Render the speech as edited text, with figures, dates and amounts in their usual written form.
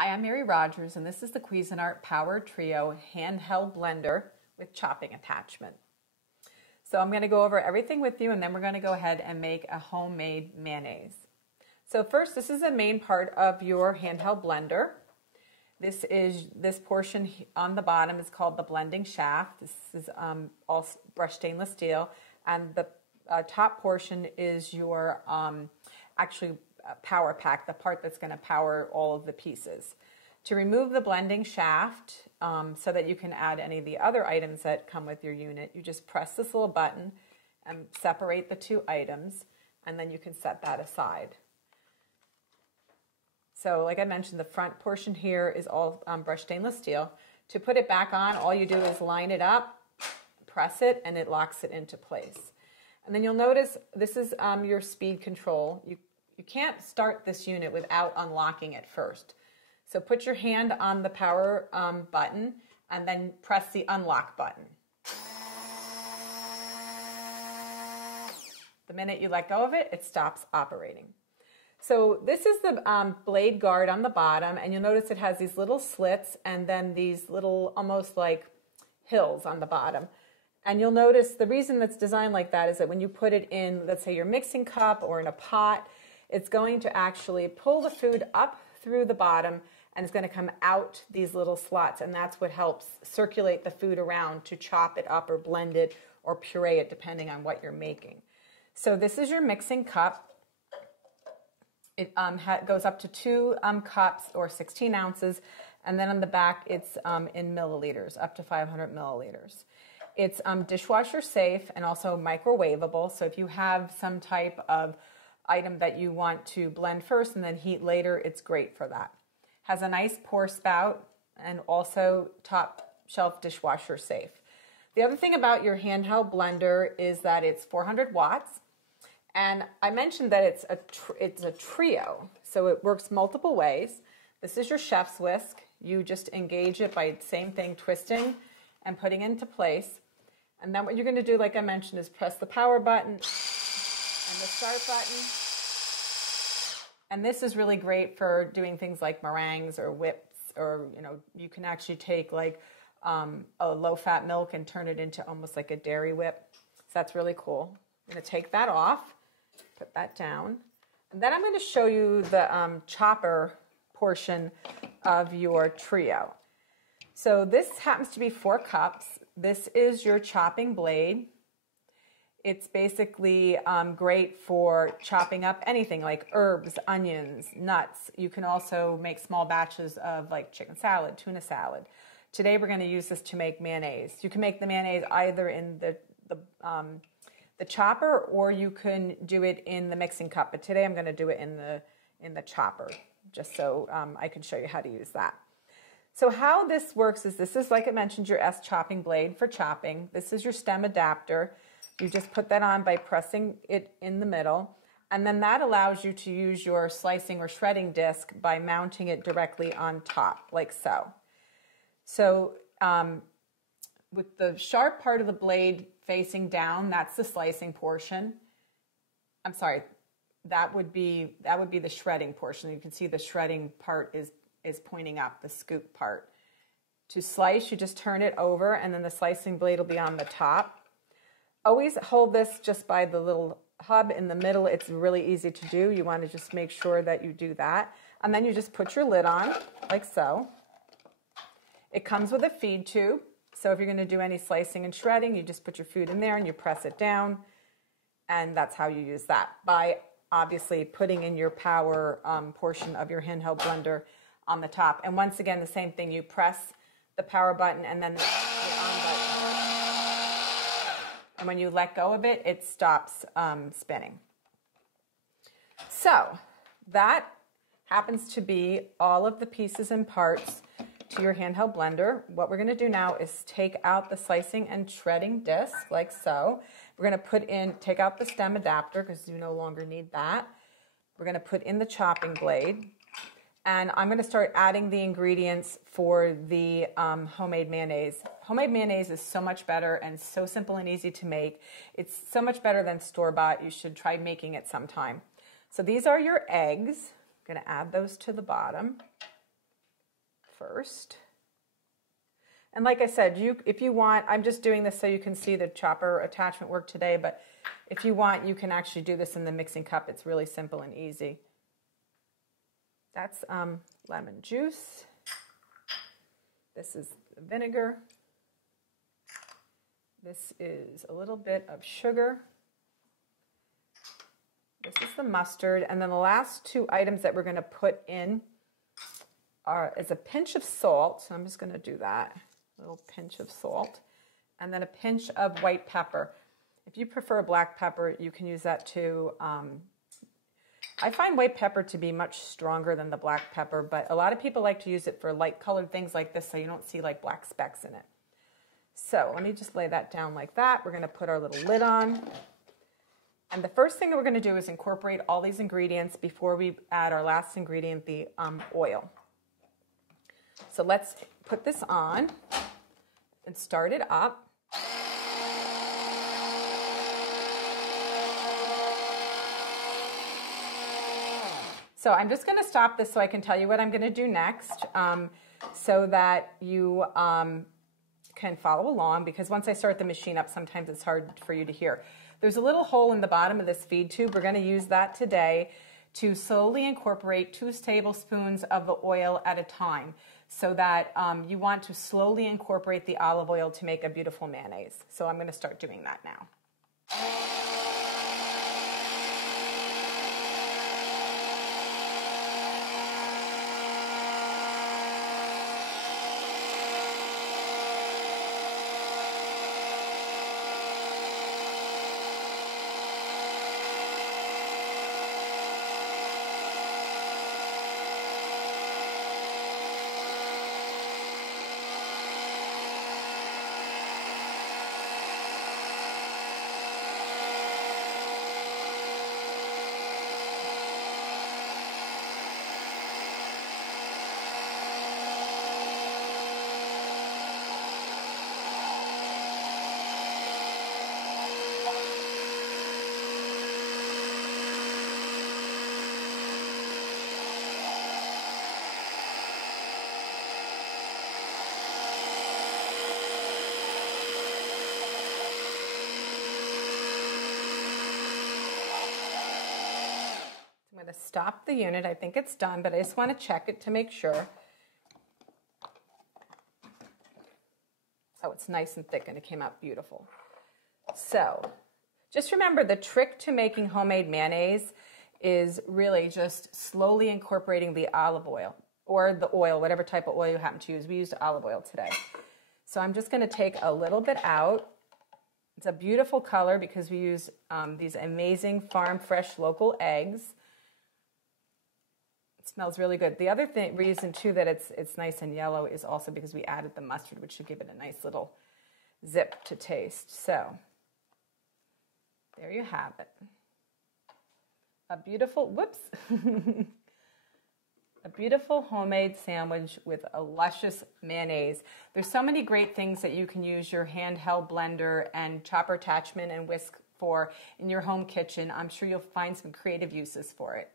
Hi, I'm Mary Rogers, and this is the Cuisinart Powertrio handheld blender with chopping attachment. So I'm going to go over everything with you, and then we're going to go ahead and make a homemade mayonnaise. So first, this is the main part of your handheld blender. This portion on the bottom is called the blending shaft. This is all brushed stainless steel, and the top portion is your power pack, the part that's going to power all of the pieces. To remove the blending shaft so that you can add any of the other items that come with your unit, you just press this little button and separate the two items, and then you can set that aside. So like I mentioned, the front portion here is all brushed stainless steel. To put it back on, all you do is line it up, press it, and it locks it into place. And then you'll notice this is your speed control. You can't start this unit without unlocking it first. So put your hand on the power button and then press the unlock button. The minute you let go of it, it stops operating. So this is the blade guard on the bottom, and you'll notice it has these little slits and then these little almost like hills on the bottom. And you'll notice the reason that's designed like that is that when you put it in, let's say your mixing cup or in a pot, it's going to actually pull the food up through the bottom, and it's going to come out these little slots, and that's what helps circulate the food around to chop it up or blend it or puree it depending on what you're making. So this is your mixing cup. It goes up to 2 cups or 16 ounces, and then on the back it's in milliliters, up to 500 milliliters. It's dishwasher safe and also microwavable, so if you have some type of item that you want to blend first and then heat later, it's great for that. Has a nice pour spout and also top shelf dishwasher safe. The other thing about your handheld blender is that it's 400 watts. And I mentioned that it's a trio, so it works multiple ways. This is your chef's whisk. You just engage it by same thing, twisting and putting into place. And then what you're going to do, like I mentioned, is press the power button and the start button. And this is really great for doing things like meringues or whips, or you can actually take like a low-fat milk and turn it into almost like a dairy whip. So that's really cool. I'm going to take that off, put that down, and then I'm going to show you the chopper portion of your trio. So this happens to be 4 cups. This is your chopping blade. It's basically great for chopping up anything like herbs, onions, nuts. You can also make small batches of like chicken salad, tuna salad. Today we're going to use this to make mayonnaise. You can make the mayonnaise either in the chopper, or you can do it in the mixing cup. But today I'm going to do it in the chopper, just so I can show you how to use that. So how this works is this is, like I mentioned, your S chopping blade for chopping. This is your stem adapter. You just put that on by pressing it in the middle, and then that allows you to use your slicing or shredding disc by mounting it directly on top, like so. So with the sharp part of the blade facing down, that's the slicing portion. I'm sorry, that would be the shredding portion. You can see the shredding part is pointing up, the scoop part. To slice, you just turn it over, and then the slicing blade will be on the top. Always hold this just by the little hub in the middle. It's really easy to do. You want to just make sure that you do that. And then you just put your lid on, like so. It comes with a feed tube. So if you're going to do any slicing and shredding, you just put your food in there and you press it down. And that's how you use that, by obviously putting in your power portion of your handheld blender on the top. And once again, the same thing. You press the power button and then the on button. And when you let go of it, it stops spinning. So that happens to be all of the pieces and parts to your handheld blender. What we're going to do now is take out the slicing and shredding disc, like so. We're going to take out the stem adapter because you no longer need that. We're going to put in the chopping blade. And I'm going to start adding the ingredients for the homemade mayonnaise. Homemade mayonnaise is so much better and so simple and easy to make. It's so much better than store-bought. You should try making it sometime. So these are your eggs. I'm going to add those to the bottom. first. And like I said, if you want, I'm just doing this so you can see the chopper attachment work today, but if you want, you can actually do this in the mixing cup. It's really simple and easy. That's lemon juice. This is vinegar. This is a little bit of sugar. This is the mustard. And then the last two items that we're going to put in is a pinch of salt. So I'm just going to do that. A little pinch of salt. And then a pinch of white pepper. If you prefer black pepper, you can use that too. I find white pepper to be much stronger than the black pepper, but a lot of people like to use it for light colored things like this so you don't see like black specks in it. So let me just lay that down like that. We're going to put our little lid on. And the first thing that we're going to do is incorporate all these ingredients before we add our last ingredient, the oil. So let's put this on and start it up. So I'm just going to stop this so I can tell you what I'm going to do next so that you can follow along, because once I start the machine up, sometimes it's hard for you to hear. There's a little hole in the bottom of this feed tube. We're going to use that today to slowly incorporate 2 tablespoons of the oil at a time, so that you want to slowly incorporate the olive oil to make a beautiful mayonnaise. So I'm going to start doing that now. I'm going to stop the unit. I think it's done, but I just want to check it to make sure. Oh, it's nice and thick and it came out beautiful. So just remember, the trick to making homemade mayonnaise is really just slowly incorporating the olive oil or the oil, whatever type of oil you happen to use. We used olive oil today. So I'm just going to take a little bit out. It's a beautiful color because we use these amazing farm fresh local eggs. It smells really good. The other reason too that it's nice and yellow is also because we added the mustard, which should give it a nice little zip to taste. So there you have it. A beautiful, whoops, a beautiful homemade sandwich with a luscious mayonnaise. There's so many great things that you can use your handheld blender and chopper attachment and whisk for in your home kitchen. I'm sure you'll find some creative uses for it.